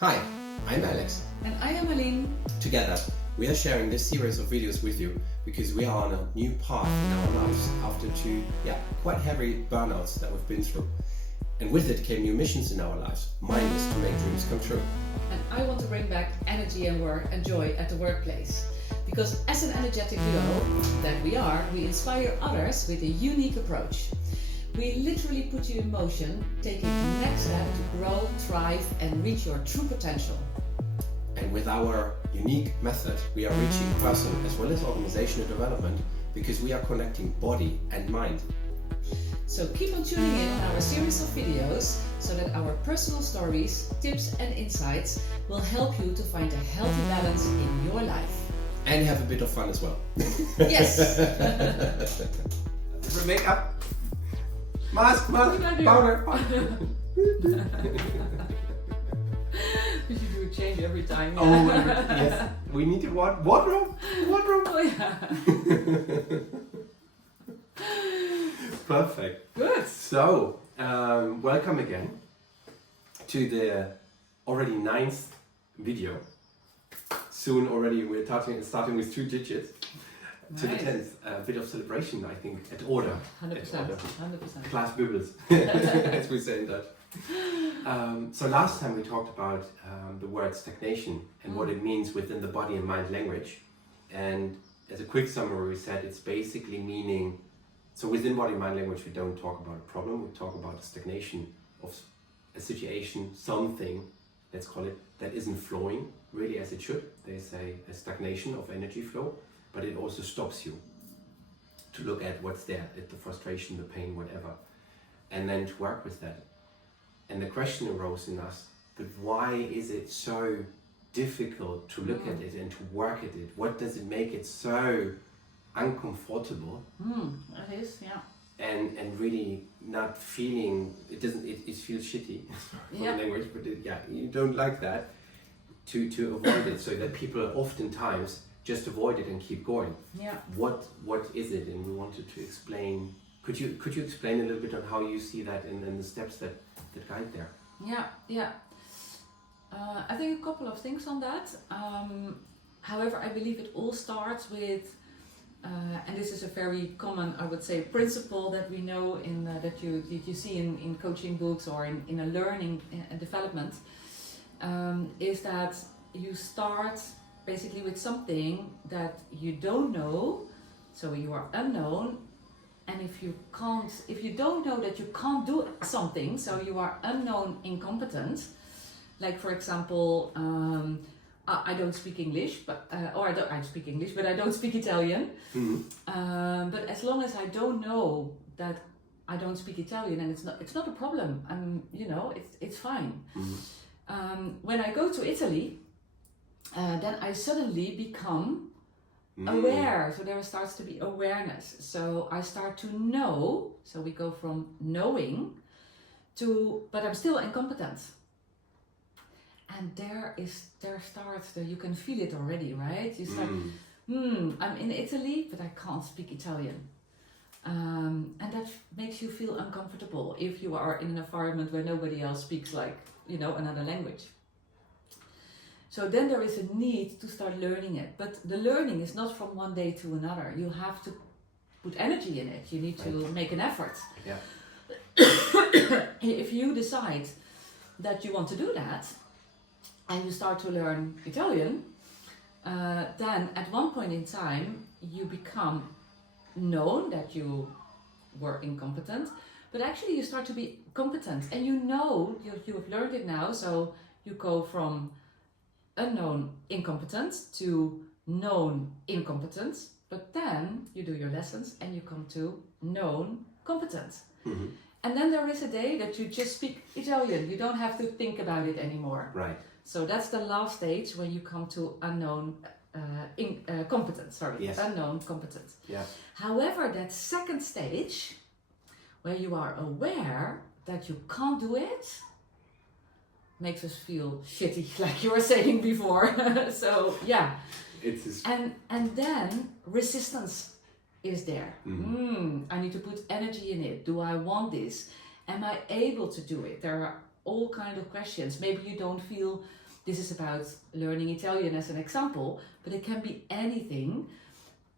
Hi, I'm Alex. And I am Aline. Together, we are sharing this series of videos with you because we are on a new path in our lives after two quite heavy burnouts that we've been through. And with it came new missions in our lives. Mine is to make dreams come true. And I want to bring back energy and work and joy at the workplace. Because as an energetic duo that we are, we inspire others with a unique approach. We literally put you in motion, taking the next step to grow, thrive and reach your true potential. And with our unique method, we are reaching personal as well as organizational development because we are connecting body and mind. So keep on tuning in on our series of videos so that our personal stories, tips and insights will help you to find a healthy balance in your life. And have a bit of fun as well. Yes! Makeup, mask, powder. We should do a change every time. Yeah. Oh, yes. We need to wardrobe. Oh, yeah. Perfect. Good. So, welcome again to the already 9th video. Soon already we're starting with 2 digits. To the 10th, a bit of celebration, I think, at order. 100%. Class Bibbles, as we say in Dutch. So last time we talked about the word stagnation and what it means within the body and mind language. And as a quick summary, we said it's basically meaning, so within body and mind language, we don't talk about a problem, we talk about a stagnation of a situation, something, let's call it, that isn't flowing really as it should. There's a stagnation of energy flow, but it also stops you to look at what's there, at the frustration, the pain, whatever, and then to work with that. And the question arose in us, but why is it so difficult to look at it and to work at it? What does it make it so uncomfortable? It is, yeah. And really not feeling, it feels shitty for the language, but you don't like that, to avoid it, so that people oftentimes just avoid it and keep going. Yeah. What is it? And we wanted to explain. Could you explain a little bit on how you see that and the steps that guide there? Yeah. I think a couple of things on that. However, I believe it all starts with, and this is a very common, I would say, principle that we know in that you see in coaching books or in a learning and development, is that you start basically with something that you don't know, so you are unknown. And if you don't know that you can't do something, so you are unknown, incompetent. Like for example, I don't speak English, I speak English, but I don't speak Italian. Mm-hmm. But as long as I don't know that I don't speak Italian, and it's not a problem. It's fine. Mm-hmm. When I go to Italy, then I suddenly become aware, so there starts to be awareness. So I start to know, so we go from knowing to, but I'm still incompetent. And you can feel it already, right? You start, I'm in Italy, but I can't speak Italian. And that makes you feel uncomfortable if you are in an environment where nobody else speaks another language. So then there is a need to start learning it. But the learning is not from one day to another. You have to put energy in it. You need to make an effort. Yeah. If you decide that you want to do that, and you start to learn Italian, then at one point in time, you become known that you were incompetent, but actually you start to be competent. And you have learned it now, so you go from unknown incompetence to known incompetence, but then you do your lessons and you come to known competence. Mm-hmm. And then there is a day that you just speak Italian. You don't have to think about it anymore. Right. So that's the last stage when you come to unknown competence. Yes. Unknown competence. Yeah. However, that second stage, where you are aware that you can't do it, makes us feel shitty, like you were saying before. So yeah, and then resistance is there. I need to put energy in it. Do I want this? Am I able to do it? There are all kinds of questions. Maybe you don't feel this is about learning Italian as an example, but it can be anything.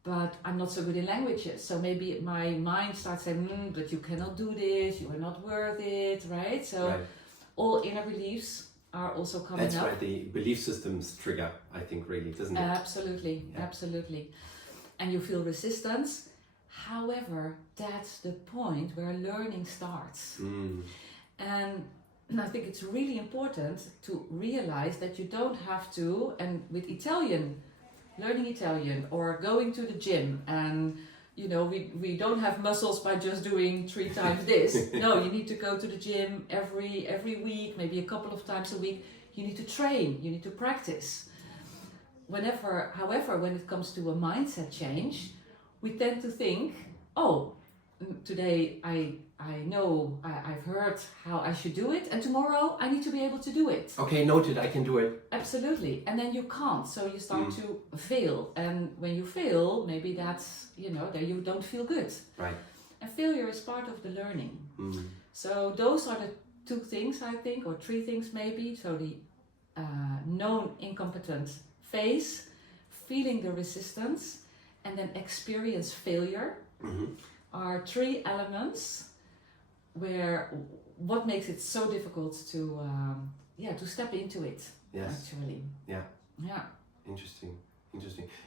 But I'm not so good in languages, so maybe my mind starts saying, but you cannot do this, you are not worth it, right? So all inner beliefs are also coming up. That's why the belief systems trigger, I think, really, doesn't it? Absolutely, absolutely. And you feel resistance. However, that's the point where learning starts. And I think it's really important to realize that you don't have to, and with Italian, learning Italian or going to the gym, and we don't have muscles by just doing 3 times this. No, you need to go to the gym every week, maybe a couple of times a week. You need to train, you need to practice. However, when it comes to a mindset change, we tend to think, oh, today I know, I've heard how I should do it, and tomorrow I need to be able to do it. Okay, noted, I can do it. Absolutely. And then you can't, so you start to fail. And when you fail, maybe that's, that you don't feel good. Right. And failure is part of the learning. So those are the 2 things, I think, or 3 things maybe. So the known incompetent phase, feeling the resistance, and then experience failure are 3 elements where what makes it so difficult to step into it. Yes. Actually. Yeah. Interesting.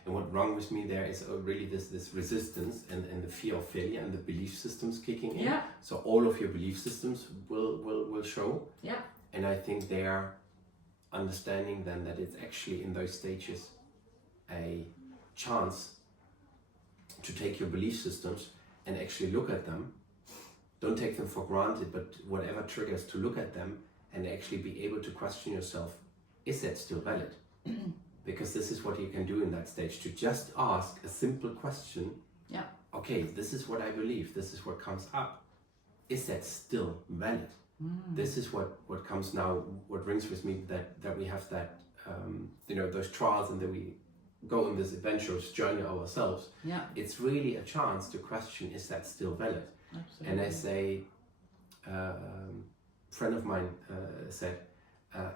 And what wrong with me there is really this resistance and the fear of failure and the belief systems kicking in. Yeah. So all of your belief systems will show. Yeah. And I think they are understanding then that it's actually in those stages a chance to take your belief systems and actually look at them. Don't take them for granted, but whatever triggers, to look at them and actually be able to question yourself, is that still valid? Because this is what you can do in that stage, to just ask a simple question. Yeah. Okay, this is what I believe, this is what comes up. Is that still valid? This is what comes now, what rings with me, that we have that, those trials, and that we go on this adventurous journey ourselves. Yeah. It's really a chance to question, is that still valid? Absolutely. And as a friend of mine said,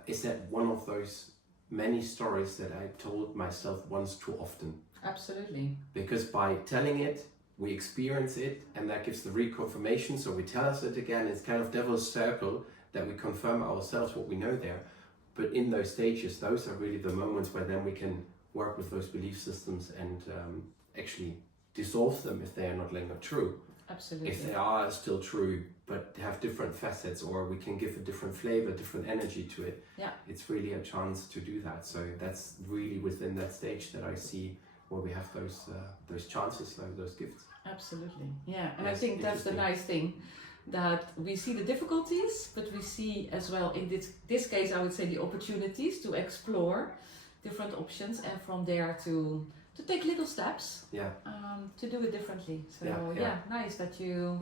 is that one of those many stories that I told myself once too often? Absolutely. Because by telling it, we experience it, and that gives the reconfirmation, so we tell us it again. It's kind of devil's circle that we confirm ourselves what we know there. But in those stages, those are really the moments where then we can work with those belief systems and actually dissolve them if they are not longer true. Absolutely. If they are still true, but have different facets, or we can give a different flavor, different energy to it. Yeah. It's really a chance to do that. So that's really within that stage that I see where we have those chances, those gifts. Absolutely. Yeah. And Yes, I think that's the nice thing, that we see the difficulties, but we see as well in this case, I would say, the opportunities to explore different options, and from there to take little steps. Yeah. To do it differently. So nice that you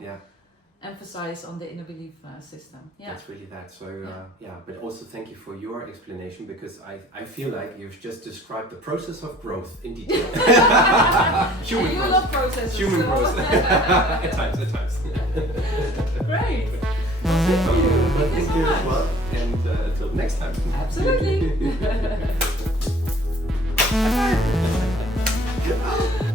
emphasize on the inner belief system. Yeah. That's really that. So but also thank you for your explanation, because I feel like you've just described the process of growth in detail. Human you growth. love processes. Human so. growth. At times. Great. Well, thank you. Thank you as well. And until next time. Absolutely. Good.